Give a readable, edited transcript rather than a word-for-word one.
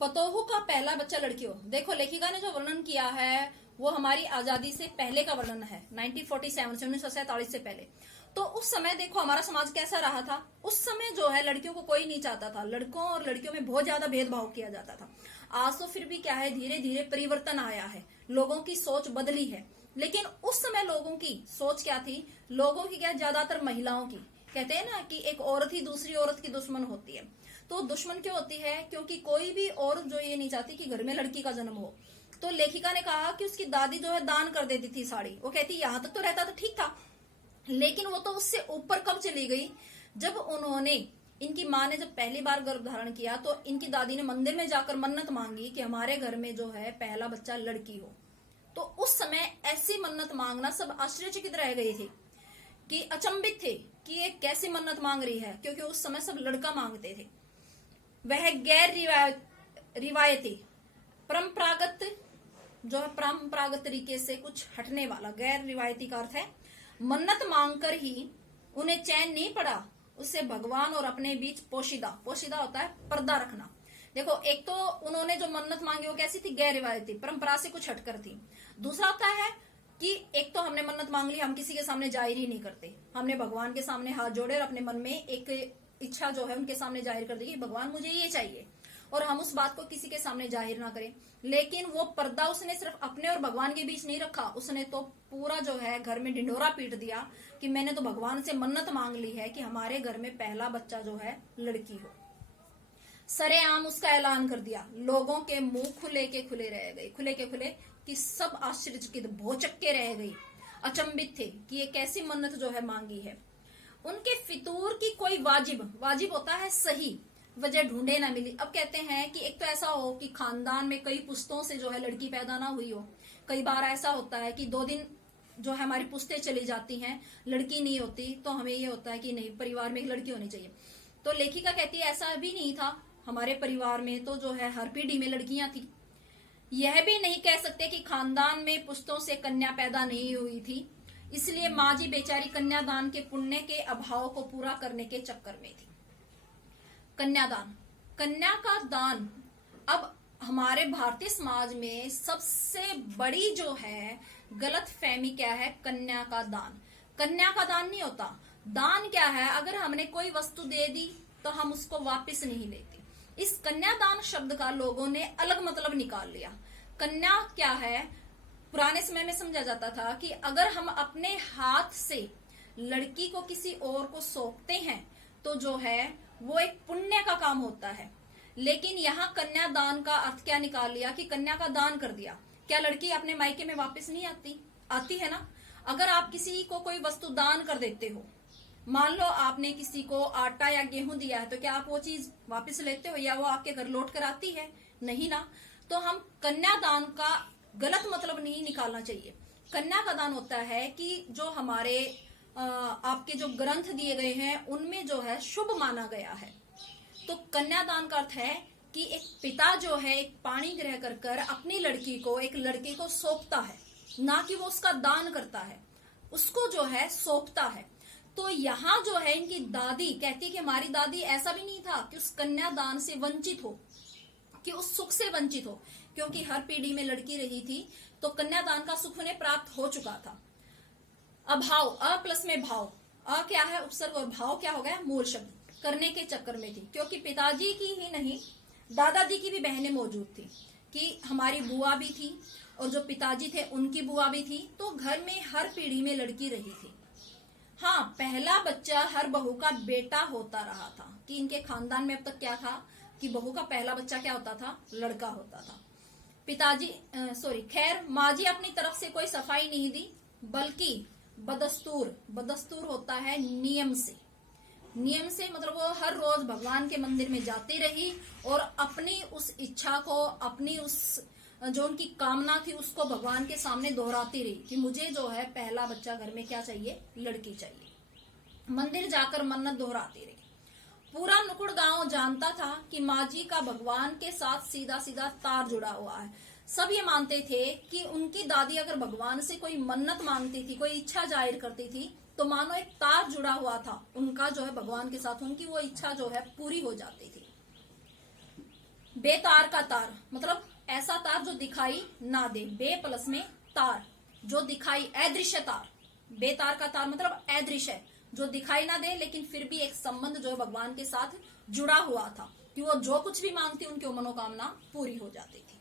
पतोहू का पहला बच्चा लड़की हो। देखो लेखिका ने जो वर्णन किया है वो हमारी आजादी से पहले का वर्णन है, 1947 से 1947 से पहले। तो उस समय देखो हमारा समाज कैसा रहा था। उस समय जो है लड़कियों को कोई नहीं चाहता था, लड़कों और लड़कियों में बहुत ज्यादा भेदभाव किया जाता था। आज तो फिर भी क्या है, धीरे धीरे परिवर्तन आया है, लोगों की सोच बदली है। लेकिन उस समय लोगों की सोच क्या थी, लोगों की क्या, ज्यादातर महिलाओं की। कहते हैं ना कि एक औरत ही दूसरी औरत की दुश्मन होती है। तो दुश्मन क्यों होती है, क्योंकि कोई भी औरत जो ये नहीं चाहती कि घर में लड़की का जन्म हो। तो लेखिका ने कहा कि उसकी दादी जो है दान कर देती थी साड़ी। वो कहती यहाँ तक तो रहता था ठीक था, लेकिन वो तो उससे ऊपर कब चली गई, जब उन्होंने, इनकी माँ ने जब पहली बार गर्भ धारण किया तो इनकी दादी ने मंदिर में जाकर मन्नत मांगी कि हमारे घर में जो है पहला बच्चा लड़की हो। तो उस समय ऐसी मन्नत मांगना सब आश्चर्यचकित रह गए थे, कि अचंभित थे कि ये कैसी मन्नत मांग रही है, क्योंकि उस समय सब लड़का मांगते थे। वह गैर रिवायती परंपरागत जो है, परंपरागत तरीके से कुछ हटने वाला, गैर रिवायती का अर्थ है मन्नत मांगकर ही उन्हें चैन नहीं पड़ा, उससे भगवान और अपने बीच पोशीदा, पोशीदा होता है पर्दा रखना। देखो एक तो उन्होंने जो मन्नत मांगी वो कैसी थी, गैर रिवायती, परंपरा से कुछ हटकर थी। दूसरा होता है कि एक तो हमने मन्नत मांग ली, हम किसी के सामने जाहिर ही नहीं करते, हमने भगवान के सामने हाथ जोड़े और अपने मन में एक इच्छा जो है उनके सामने जाहिर कर दी कि भगवान मुझे ये चाहिए, और हम उस बात को किसी के सामने जाहिर ना करें। लेकिन वो पर्दा उसने सिर्फ अपने और भगवान के बीच नहीं रखा, उसने तो पूरा जो है घर में ढिंढोरा पीट दिया कि मैंने तो भगवान से मन्नत मांग ली है कि हमारे घर में पहला बच्चा जो है लड़की हो। सरेआम उसका ऐलान कर दिया, लोगों के मुंह खुले के खुले रह गए, खुले के खुले, कि सब आश्चर्यचकित भौचक्के रह गई, अचंभित थे कि ये कैसी मन्नत जो है मांगी है। उनके फितूर की कोई वाजिब, वाजिब होता है सही, वजह ढूंढे ना मिली। अब कहते हैं कि एक तो ऐसा हो कि खानदान में कई पुश्तों से जो है लड़की पैदा ना हुई हो। कई बार ऐसा होता है कि 2 दिन जो है हमारी पुश्तें चली जाती हैं, लड़की नहीं होती, तो हमें ये होता है कि नहीं, परिवार में एक लड़की होनी चाहिए। तो लेखिका कहती है ऐसा भी नहीं था, हमारे परिवार में तो जो है हर पीढ़ी में लड़कियां थी। यह भी नहीं कह सकते कि खानदान में पुश्तों से कन्या पैदा नहीं हुई थी, इसलिए माँ जी बेचारी कन्यादान के पुण्य के अभाव को पूरा करने के चक्कर में थी। कन्यादान, कन्या का दान, अब हमारे भारतीय समाज में सबसे बड़ी जो है गलत फहमी क्या है, कन्या का दान। कन्या का दान नहीं होता। दान क्या है, अगर हमने कोई वस्तु दे दी तो हम उसको वापस नहीं लेते। इस कन्यादान शब्द का लोगों ने अलग मतलब निकाल लिया। कन्या क्या है, पुराने समय में समझा जाता था कि अगर हम अपने हाथ से लड़की को किसी और को सौंपते हैं तो जो है वो एक पुण्य का काम होता है। लेकिन यहाँ कन्यादान का अर्थ क्या निकाल लिया कि कन्या का दान कर दिया। क्या लड़की अपने मायके में वापस नहीं आती, आती है ना। अगर आप किसी को कोई वस्तु दान कर देते हो, मान लो आपने किसी को आटा या गेहूं दिया है, तो क्या आप वो चीज वापस लेते हो या वो आपके घर लौट कर आती है, नहीं ना। तो हम कन्यादान का गलत मतलब नहीं निकालना चाहिए। कन्या का दान होता है कि जो हमारे आपके जो ग्रंथ दिए गए हैं उनमें जो है शुभ माना गया है। तो कन्यादान का अर्थ है कि एक पिता जो है एक पाणी ग्रह कर कर अपनी लड़की को, एक लड़की को सौंपता है, ना कि वो उसका दान करता है, उसको जो है सौंपता है। तो यहाँ जो है इनकी दादी कहती है कि हमारी दादी ऐसा भी नहीं था कि उस कन्यादान से वंचित हो, कि उस सुख से वंचित हो, क्योंकि हर पीढ़ी में लड़की रही थी तो कन्यादान का सुख उन्हें प्राप्त हो चुका था। अभाव, अ प्लस में भाव, अ क्या है उपसर्ग और भाव क्या हो गया मूल शब्द, करने के चक्कर में थी। क्योंकि पिताजी की ही नहीं दादाजी की भी बहनें मौजूद थी, कि हमारी बुआ भी थी और जो पिताजी थे उनकी बुआ भी थी, तो घर में हर पीढ़ी में लड़की रही थी। हाँ, पहला बच्चा हर बहू का बेटा होता रहा था, कि इनके खानदान में अब तक क्या था कि बहू का पहला बच्चा क्या होता था, लड़का होता था। पिताजी खैर माँ जी अपनी तरफ से कोई सफाई नहीं दी, बल्कि बदस्तूर, बदस्तूर होता है नियम से, नियम से मतलब वो हर रोज भगवान के मंदिर में जाती रही और अपनी उस इच्छा को, अपनी उस जो उनकी कामना थी उसको भगवान के सामने दोहराती रही कि मुझे जो है पहला बच्चा घर में क्या चाहिए, लड़की चाहिए। मंदिर जाकर मन्नत दोहराती रही। पूरा नुकुड़ गांव जानता था कि माँ जी का भगवान के साथ सीधा सीधा तार जुड़ा हुआ है। सब ये मानते थे कि उनकी दादी अगर भगवान से कोई मन्नत मांगती थी, कोई इच्छा जाहिर करती थी, तो मानो एक तार जुड़ा हुआ था उनका जो है भगवान के साथ, उनकी वो इच्छा जो है पूरी हो जाती थी। बेतार का तार मतलब ऐसा तार जो दिखाई ना दे, बे प्लस में तार जो दिखाई, अदृश्य तार। बेतार का तार मतलब अदृश्य, जो दिखाई ना दे लेकिन फिर भी एक संबंध जो भगवान के साथ जुड़ा हुआ था कि वो जो कुछ भी मांगती उनकी मनोकामना पूरी हो जाती थी।